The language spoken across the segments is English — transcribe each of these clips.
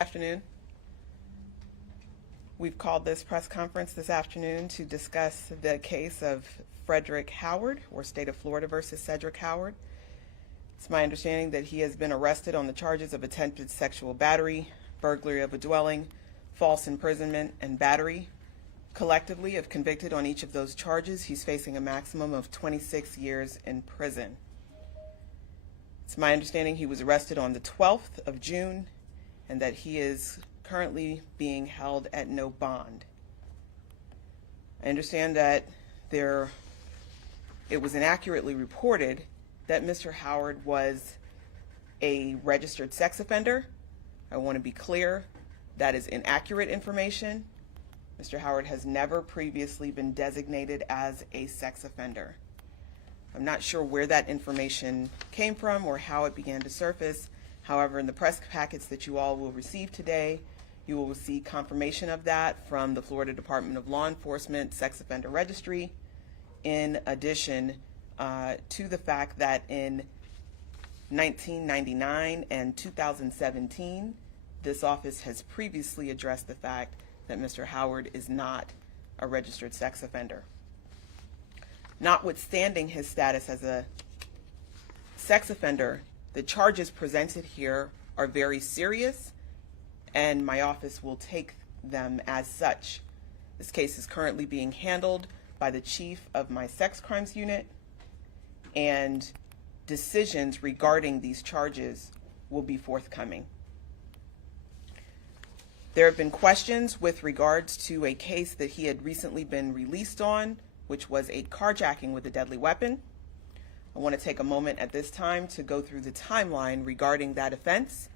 Afternoon. We've called this press conference this afternoon to discuss the case of Frederick Howard, or State of Florida versus Cedric Howard. It's my understanding that he has been arrested on the charges of attempted sexual battery, burglary of a dwelling, false imprisonment, and battery. Collectively, if convicted on each of those charges, he's facing a maximum of 26 years in prison. It's my understanding he was arrested on the 12th of June and that he is currently being held at no bond. I understand that it was inaccurately reported that Mr. Howard was a registered sex offender. I want to be clear, that is inaccurate information. Mr. Howard has never previously been designated as a sex offender. I'm not sure where that information came from or how it began to surface. However, in the press packets that you all will receive today, you will see confirmation of that from the Florida Department of Law Enforcement Sex Offender Registry, in addition to the fact that in 1999 and 2017, this office has previously addressed the fact that Mr. Howard is not a registered sex offender. Notwithstanding his status as a sex offender, the charges presented here are very serious, and my office will take them as such. This case is currently being handled by the chief of my sex crimes unit, and decisions regarding these charges will be forthcoming. There have been questions with regards to a case that he had recently been released on, which was a carjacking with a deadly weapon. I want to take a moment at this time to go through the timeline regarding that offense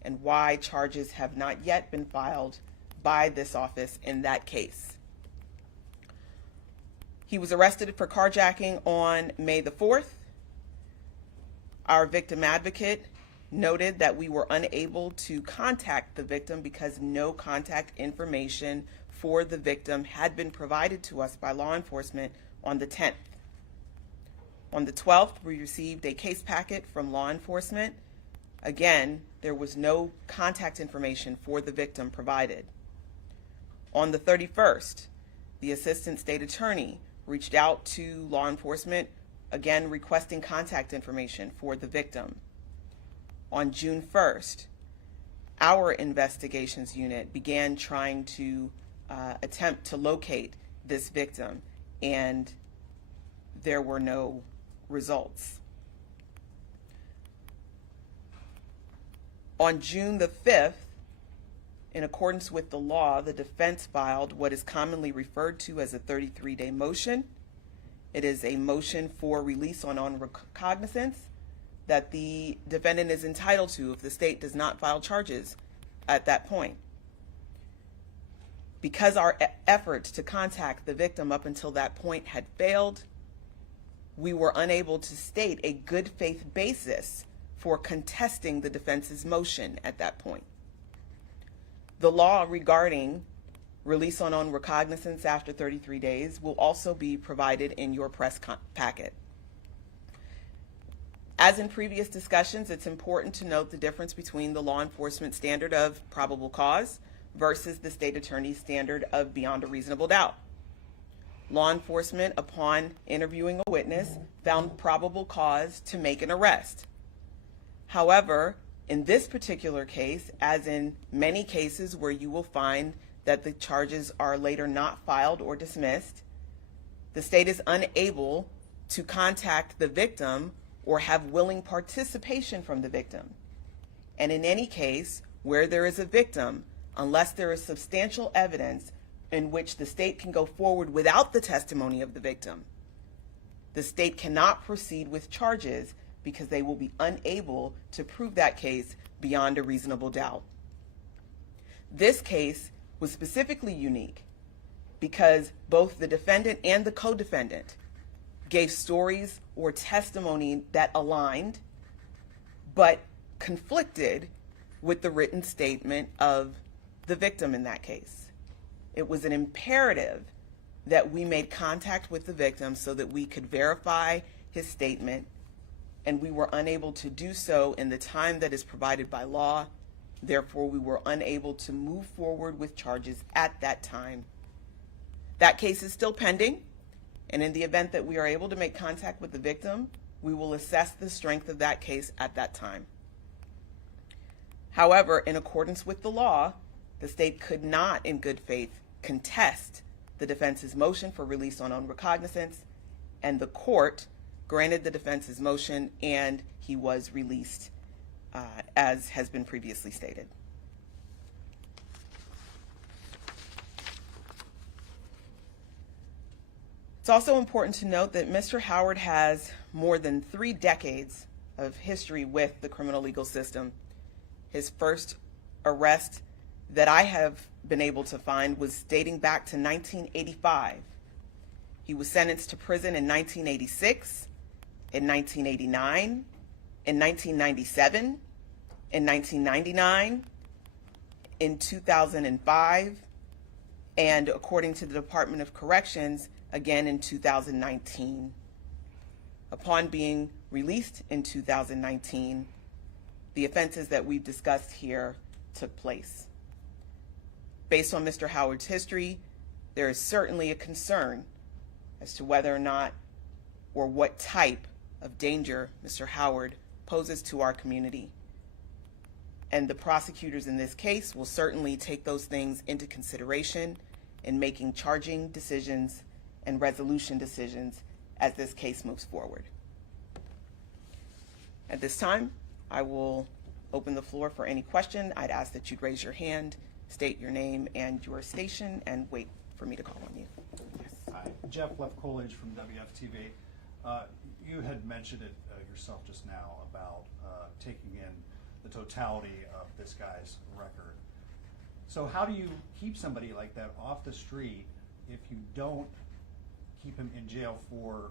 and why charges have not yet been filed by this office in that case. He was arrested for carjacking on May the 4th. Our victim advocate noted that we were unable to contact the victim because no contact information for the victim had been provided to us by law enforcement on the 10th. On the 12th, we received a case packet from law enforcement. Again, there was no contact information for the victim provided. On the 31st, the assistant state attorney reached out to law enforcement, again requesting contact information for the victim. On June 1st, our investigations unit began trying to attempt to locate this victim, and there were no results. On June the 5th, in accordance with the law, the defense filed what is commonly referred to as a 33-day motion. It is a motion for release on recognizance that the defendant is entitled to if the state does not file charges at that point. Because our efforts to contact the victim up until that point had failed, we were unable to state a good faith basis for contesting the defense's motion at that point. The law regarding release on recognizance after 33 days will also be provided in your press packet. As in previous discussions, it's important to note the difference between the law enforcement standard of probable cause versus the state attorney's standard of beyond a reasonable doubt. Law enforcement, upon interviewing a witness, found probable cause to make an arrest. However, in this particular case, as in many cases where you will find that the charges are later not filed or dismissed, the state is unable to contact the victim or have willing participation from the victim. And in any case where there is a victim, unless there is substantial evidence in which the state can go forward without the testimony of the victim, the state cannot proceed with charges because they will be unable to prove that case beyond a reasonable doubt. This case was specifically unique because both the defendant and the co-defendant gave stories or testimony that aligned but conflicted with the written statement of the victim in that case. It was an imperative that we made contact with the victim so that we could verify his statement, and we were unable to do so in the time that is provided by law Therefore, we were unable to move forward with charges at that time. That case is still pending, and in the event that we are able to make contact with the victim, we will assess the strength of that case at that time. However, in accordance with the law, the state could not, in good faith, contest the defense's motion for release on own recognizance, and the court granted the defense's motion, and he was released, as has been previously stated. It's also important to note that Mr. Howard has more than 3 decades of history with the criminal legal system. His first arrest that I have been able to find was dating back to 1985. He was sentenced to prison in 1986, in 1989, in 1997, in 1999, in 2005, and according to the Department of Corrections, again in 2019. Upon being released in 2019, the offenses that we've discussed here took place. Based on Mr. Howard's history, there is certainly a concern as to whether or not or what type of danger Mr. Howard poses to our community. And the prosecutors in this case will certainly take those things into consideration in making charging decisions and resolution decisions as this case moves forward. At this time, I will open the floor for any question. I'd ask that you'd raise your hand, state your name and your station, and wait for me to call on you. Yes. Hi, Jeff Left-Coolidge from WFTV. You had mentioned it yourself just now about taking in the totality of this guy's record. So how do you keep somebody like that off the street if you don't keep him in jail for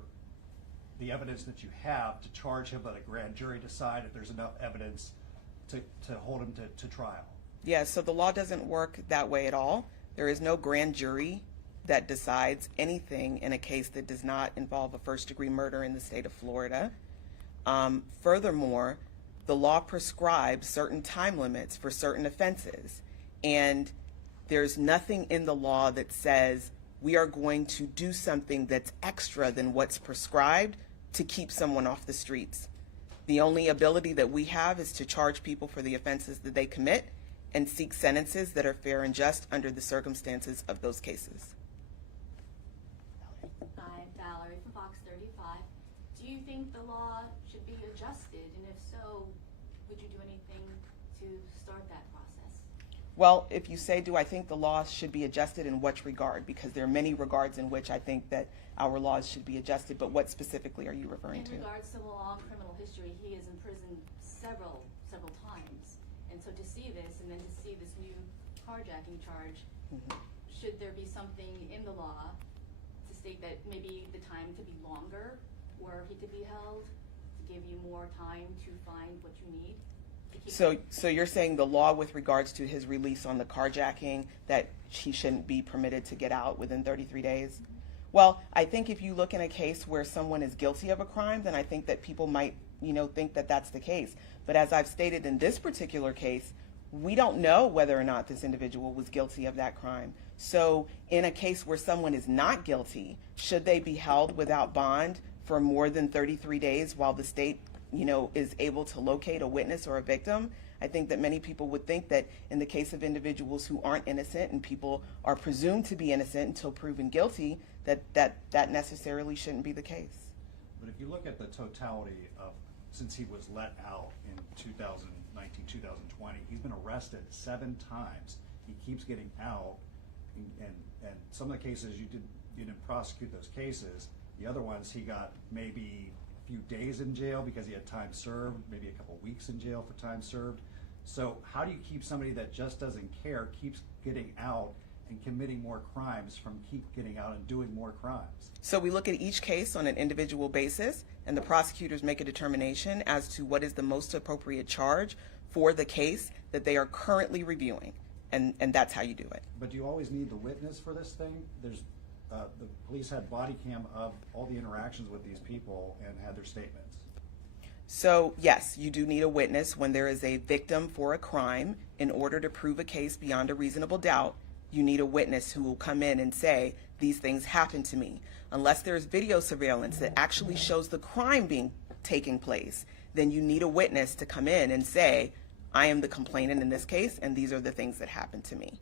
the evidence that you have to charge him, let a grand jury decide if there's enough evidence to hold him to trial? Yeah, so the law doesn't work that way at all. There is no grand jury that decides anything in a case that does not involve a first-degree murder in the state of Florida. Furthermore, the law prescribes certain time limits for certain offenses, and there's nothing in the law that says we are going to do something that's extra than what's prescribed to keep someone off the streets. The only ability that we have is to charge people for the offenses that they commit and seek sentences that are fair and just under the circumstances of those cases. Hi, Valerie from Fox 35. Do you think the law should be adjusted? And if so, would you do anything to start that process? Well, if you say, do I think the law should be adjusted, in which regard? Because there are many regards in which I think that our laws should be adjusted, but what specifically are you referring to? In regards to the long criminal history, he is in prison several times. And so to see this, and then to see this new carjacking charge, should there be something in the law to state that maybe the time could be longer, or he could be held to give you more time to find what you need? So you're saying the law with regards to his release on the carjacking, that he shouldn't be permitted to get out within 33 days? Well, I think if you look in a case where someone is guilty of a crime, then I think that people might, think that that's the case. But as I've stated in this particular case, we don't know whether or not this individual was guilty of that crime. So in a case where someone is not guilty, should they be held without bond for more than 33 days while the state is able to locate a witness or a victim? I think that many people would think that in the case of individuals who aren't innocent and people are presumed to be innocent until proven guilty, that necessarily shouldn't be the case. But if you look at the totality of, since he was let out in 2019, 2020, he's been arrested 7 times. He keeps getting out, and some of the cases you didn't prosecute those cases. The other ones he got maybe few days in jail because he had time served, maybe a couple weeks in jail for time served. So how do you keep somebody that just doesn't care, keeps getting out and committing more crimes from keep getting out and doing more crimes? So we look at each case on an individual basis, and the prosecutors make a determination as to what is the most appropriate charge for the case that they are currently reviewing, and that's how you do it. But do you always need the witness for this thing? The police had body cam of all the interactions with these people and had their statements. So, yes, you do need a witness when there is a victim for a crime. In order to prove a case beyond a reasonable doubt, you need a witness who will come in and say, these things happened to me. Unless there's video surveillance that actually shows the crime taking place, then you need a witness to come in and say, I am the complainant in this case, and these are the things that happened to me.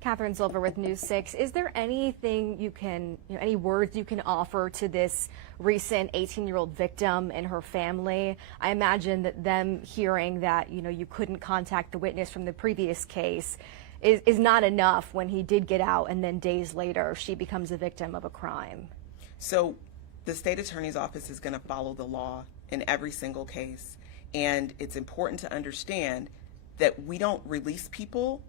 Catherine Silver with News 6. Is there anything you can, any words you can offer to this recent 18-year-old victim and her family? I imagine that them hearing that, you couldn't contact the witness from the previous case is not enough when he did get out and then days later she becomes a victim of a crime. So the state attorney's office is going to follow the law in every single case. And it's important to understand that we don't release people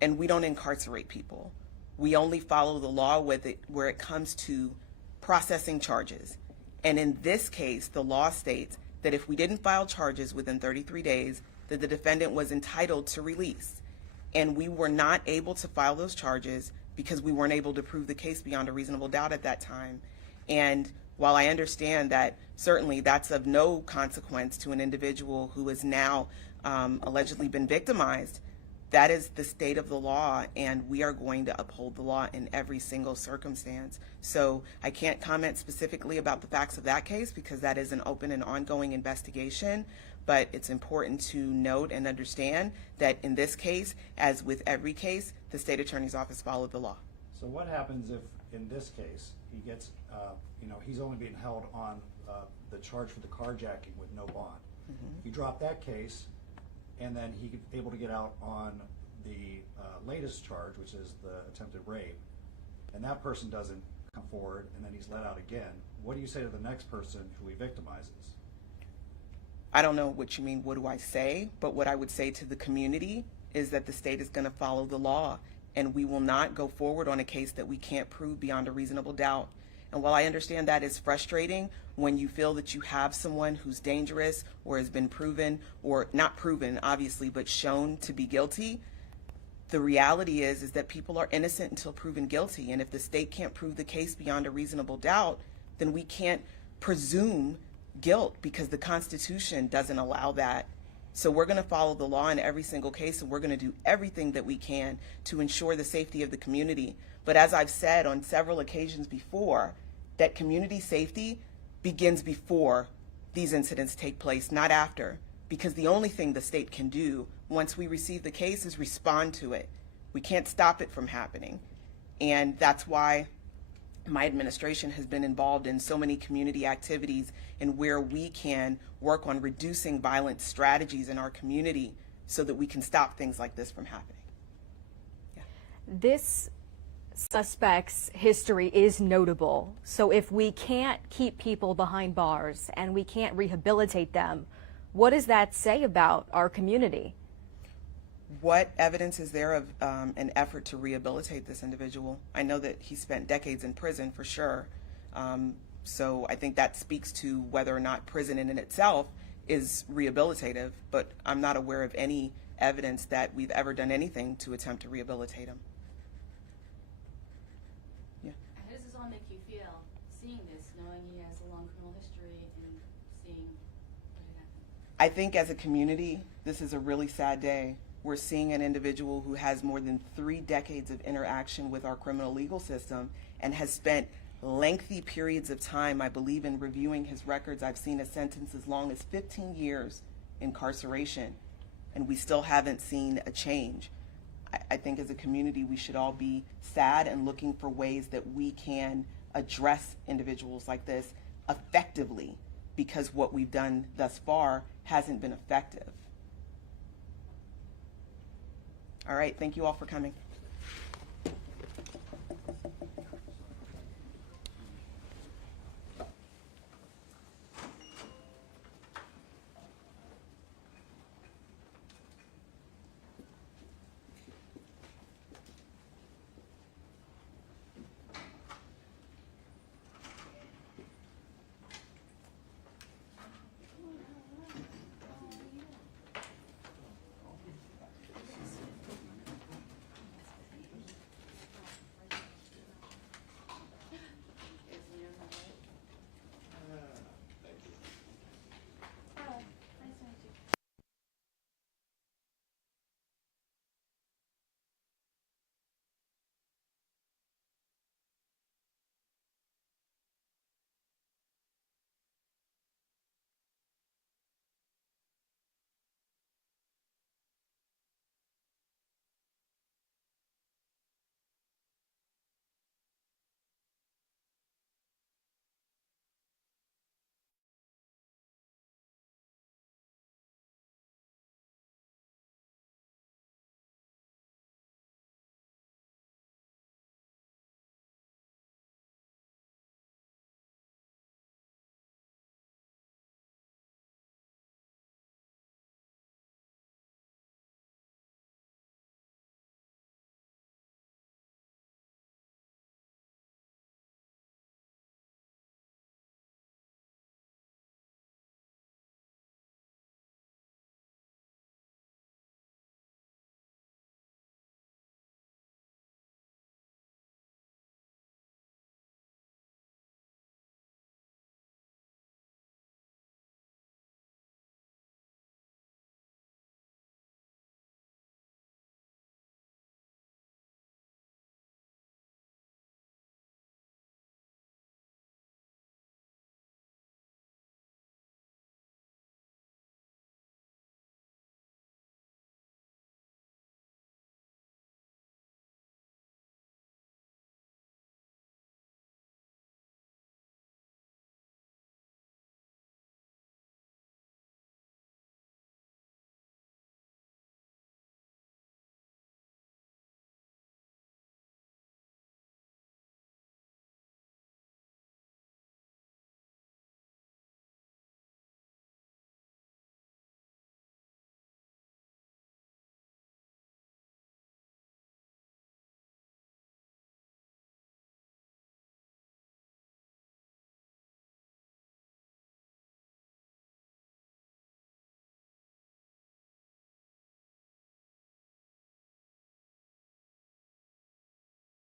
and we don't incarcerate people. We only follow the law where it comes to processing charges. And in this case, the law states that if we didn't file charges within 33 days, that the defendant was entitled to release. And we were not able to file those charges because we weren't able to prove the case beyond a reasonable doubt at that time. And while I understand that certainly that's of no consequence to an individual who has now allegedly been victimized, that is the state of the law, and we are going to uphold the law in every single circumstance. So I can't comment specifically about the facts of that case because that is an open and ongoing investigation, but it's important to note and understand that in this case, as with every case, the state attorney's office followed the law. So what happens if, in this case, he gets, he's only being held on the charge for the carjacking with no bond? Mm-hmm. You drop that case, and then he's able to get out on the latest charge, which is the attempted rape, and that person doesn't come forward, and then he's let out again. What do you say to the next person who he victimizes? I don't know what you mean, what do I say? But what I would say to the community is that the state is going to follow the law, and we will not go forward on a case that we can't prove beyond a reasonable doubt. And while I understand that is frustrating when you feel that you have someone who's dangerous or has been proven, or not proven, obviously, but shown to be guilty, the reality is that people are innocent until proven guilty. And if the state can't prove the case beyond a reasonable doubt, then we can't presume guilt because the Constitution doesn't allow that. So we're going to follow the law in every single case, and we're going to do everything that we can to ensure the safety of the community. But as I've said on several occasions before, that community safety begins before these incidents take place, not after, because the only thing the state can do once we receive the case is respond to it. We can't stop it from happening. And that's why my administration has been involved in so many community activities and where we can work on reducing violent strategies in our community so that we can stop things like this from happening. Yeah. This suspect's history is notable. So if we can't keep people behind bars and we can't rehabilitate them, what does that say about our community? What evidence is there of an effort to rehabilitate this individual? I know that he spent decades in prison for sure. So I think that speaks to whether or not prison in itself is rehabilitative, but I'm not aware of any evidence that we've ever done anything to attempt to rehabilitate him. Yeah. How does this all make you feel, seeing this, knowing he has a long criminal history and seeing what had happened? I think as a community, this is a really sad day. We're seeing an individual who has more than 3 decades of interaction with our criminal legal system and has spent lengthy periods of time. I believe in reviewing his records, I've seen a sentence as long as 15 years incarceration, and we still haven't seen a change. I think as a community, we should all be sad and looking for ways that we can address individuals like this effectively, because what we've done thus far hasn't been effective. All right, thank you all for coming.